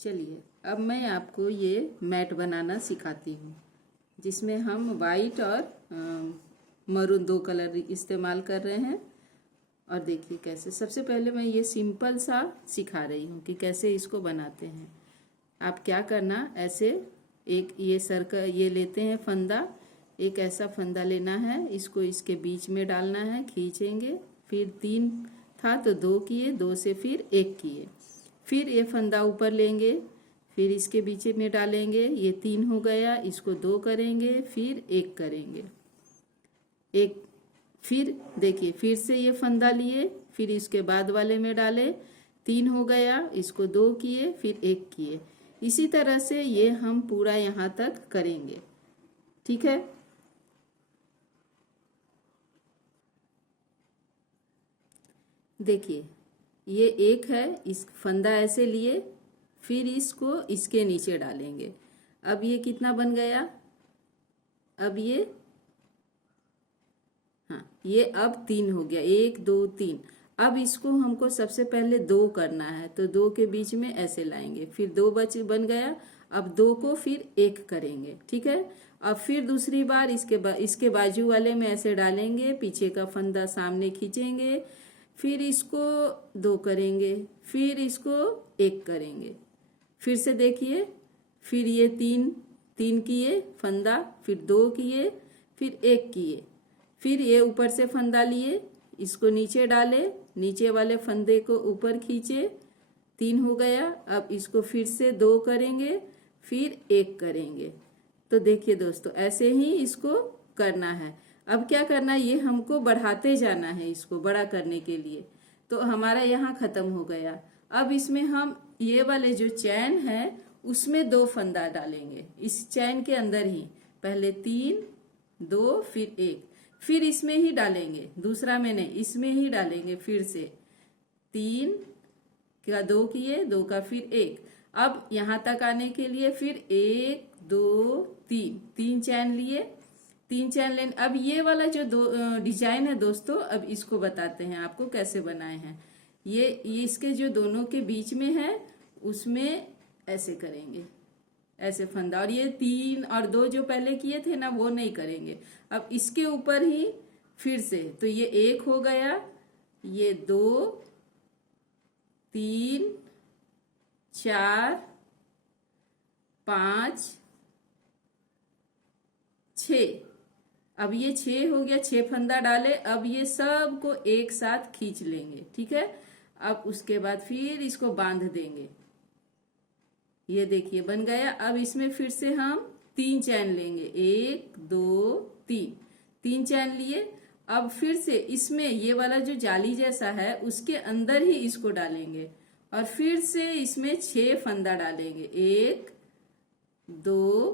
चलिए अब मैं आपको ये मैट बनाना सिखाती हूँ, जिसमें हम वाइट और मरून दो कलर इस्तेमाल कर रहे हैं। और देखिए कैसे, सबसे पहले मैं ये सिंपल सा सिखा रही हूँ कि कैसे इसको बनाते हैं। आप क्या करना, ऐसे एक ये सर्कल ये लेते हैं फंदा, एक ऐसा फंदा लेना है, इसको इसके बीच में डालना है, खींचेंगे, फिर 3 था तो 2 किए, 2 से फिर 1 किए, फिर ये फंदा ऊपर लेंगे, फिर इसके बीच में डालेंगे, ये 3 हो गया, इसको 2 करेंगे, फिर 1 करेंगे, एक, फिर देखिए फिर से ये फंदा लिए, फिर इसके बाद वाले में डाले, 3 हो गया, इसको 2 किए, फिर 1 किए। इसी तरह से ये हम पूरा यहाँ तक करेंगे, ठीक है। देखिए ये 1 है, इस फंदा ऐसे लिए, फिर इसको इसके नीचे डालेंगे। अब ये कितना बन गया, अब ये, हाँ ये अब 3 हो गया, 1 2 3। अब इसको हमको सबसे पहले 2 करना है, तो 2 के बीच में ऐसे लाएंगे, फिर 2 बन गया। अब 2 को फिर 1 करेंगे, ठीक है। अब फिर दूसरी बार इसके बाजू वाले में ऐसे डालेंगे, पीछे का फंदा सामने खींचेंगे, फिर इसको 2 करेंगे, फिर इसको 1 करेंगे, फिर से देखिए, फिर ये 3 किए फंदा, फिर 2 किए, फिर 1 किए, फिर ये ऊपर से फंदा लिए, इसको नीचे डाले, नीचे वाले फंदे को ऊपर खींचे, 3 हो गया। अब इसको फिर से 2 करेंगे, फिर 1 करेंगे। तो देखिए दोस्तों, ऐसे ही इसको करना है। अब क्या करना है, ये हमको बढ़ाते जाना है, इसको बड़ा करने के लिए। तो हमारा यहाँ खत्म हो गया। अब इसमें हम ये वाले जो चैन है उसमें 2 फंदा डालेंगे, इस चैन के अंदर ही, पहले 3 2 फिर 1, फिर इसमें ही डालेंगे, दूसरा में नहीं, इसमें ही डालेंगे, फिर से 3 का 2 किए, 2 का फिर 1। अब यहाँ तक आने के लिए फिर 1 2 3 चैन लिए, 3 चैन लेने। अब ये वाला जो डिजाइन है दोस्तों, अब इसको बताते हैं आपको कैसे बनाए हैं। ये इसके जो दोनों के बीच में है, उसमें ऐसे करेंगे, ऐसे फंदा, और ये 3 और 2 जो पहले किए थे ना, वो नहीं करेंगे। अब इसके ऊपर ही फिर से, तो ये 1 हो गया, ये 2 3 4 5 6। अब ये 6 हो गया, 6 फंदा डाले। अब ये सब को एक साथ खींच लेंगे, ठीक है। अब उसके बाद फिर इसको बांध देंगे, ये देखिए बन गया। अब इसमें फिर से हम 3 चैन लेंगे, 1 2 3 चैन लिए। अब फिर से इसमें ये वाला जो जाली जैसा है उसके अंदर ही इसको डालेंगे, और फिर से इसमें 6 फंदा डालेंगे, 1 2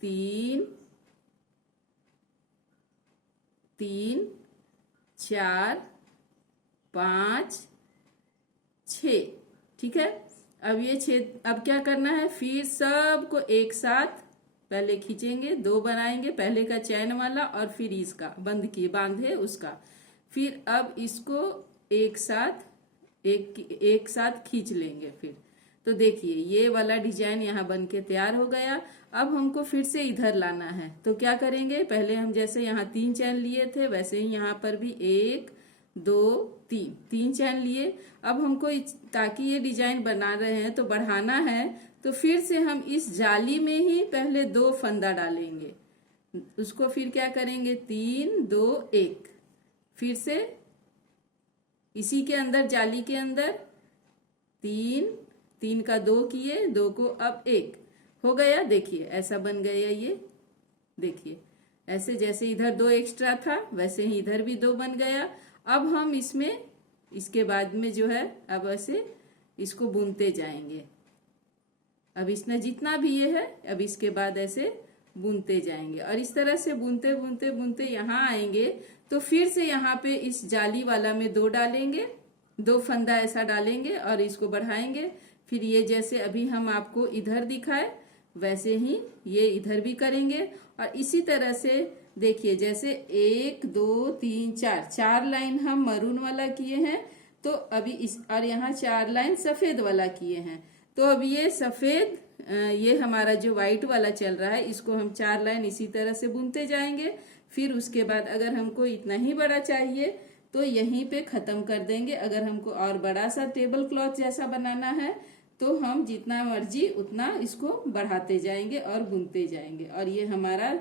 3 4 5 6, ठीक है। अब ये 6, अब क्या करना है, फिर सबको एक साथ पहले खींचेंगे, 2 बनाएंगे, पहले का चैन वाला और फिर इसका बांधे उसका, फिर अब इसको एक साथ खींच लेंगे फिर। तो देखिए ये वाला डिजाइन यहाँ बन के तैयार हो गया। अब हमको फिर से इधर लाना है, तो क्या करेंगे, पहले हम जैसे यहाँ 3 चैन लिए थे, वैसे ही यहाँ पर भी 1 2 3 चैन लिए। अब हमको ताकि ये डिजाइन बना रहे हैं तो बढ़ाना है, तो फिर से हम इस जाली में ही पहले 2 फंदा डालेंगे, उसको फिर क्या करेंगे, 3 2 1, फिर से इसी के अंदर, जाली के अंदर 3 का 2 किए, 2 को अब 1 हो गया। देखिए ऐसा बन गया ये, देखिए ऐसे जैसे इधर 2 एक्स्ट्रा था, वैसे ही इधर भी 2 बन गया। अब हम इसमें, इसके बाद में जो है, अब ऐसे इसको बुनते जाएंगे। अब इसमें जितना भी ये है, अब इसके बाद ऐसे बुनते जाएंगे, और इस तरह से बुनते बुनते बुनते यहाँ आएंगे, तो फिर से यहाँ पे इस जाली वाला में 2 डालेंगे, 2 फंदा ऐसा डालेंगे और इसको बढ़ाएंगे। फिर ये जैसे अभी हम आपको इधर दिखाए, वैसे ही ये इधर भी करेंगे। और इसी तरह से देखिए, जैसे 1 2 3 4 लाइन हम मरून वाला किए हैं, तो अभी इस, और यहाँ 4 लाइन सफेद वाला किए हैं। तो अब ये सफेद ये हमारा जो व्हाइट वाला चल रहा है, इसको हम 4 लाइन इसी तरह से बुनते जाएंगे। फिर उसके बाद अगर हमको इतना ही बड़ा चाहिए तो यहीं पे खत्म कर देंगे। अगर हमको और बड़ा सा टेबल क्लॉथ जैसा बनाना है तो हम जितना मर्जी उतना इसको बढ़ाते जाएंगे और बुनते जाएंगे और ये हमारा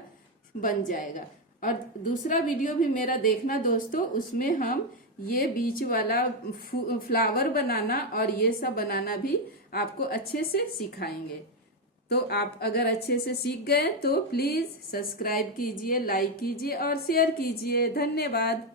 बन जाएगा। और दूसरा वीडियो भी मेरा देखना दोस्तों, उसमें हम ये बीच वाला फ्लावर बनाना और ये सब बनाना भी आपको अच्छे से सिखाएंगे। तो आप अगर अच्छे से सीख गए तो प्लीज सब्सक्राइब कीजिए, लाइक कीजिए और शेयर कीजिए। धन्यवाद।